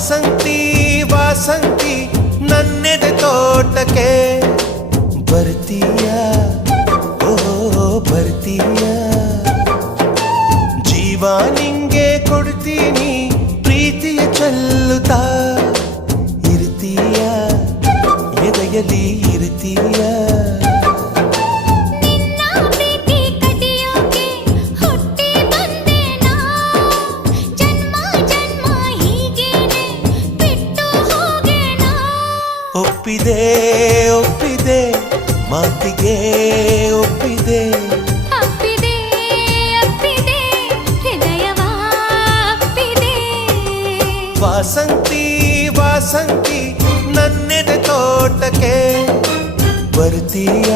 ವಾಸಂತಿ ವಾಸಂತಿ ನನ್ನೆದೆ ತೋಟಕ್ಕೆ ಬರ್ತೀಯ ಓ ಬರ್ತೀಯ ಜೀವ ನಿಂಗೆ ಕೊಡ್ತೀನಿ ಪ್ರೀತಿಯ ಚೆಲ್ಲುತ್ತಾ ಇರ್ತೀಯ ಎದೆಯಲ್ಲಿ ಇರ್ತೀಯ ಒಪ್ಪಿದೆ ಒಪ್ಪಿದೆ ಮಾತಿಗೆ ಒಪ್ಪಿದೆ ಅಪ್ಪಿದೆ ಅಪ್ಪಿದೆ ಹೃದಯವ ಅಪ್ಪಿದೆ ವಾಸಂತಿ ವಾಸಂತಿ ನನ್ನೆದೆ ತೋಟಕ್ಕೆ ಬರ್ತೀಯ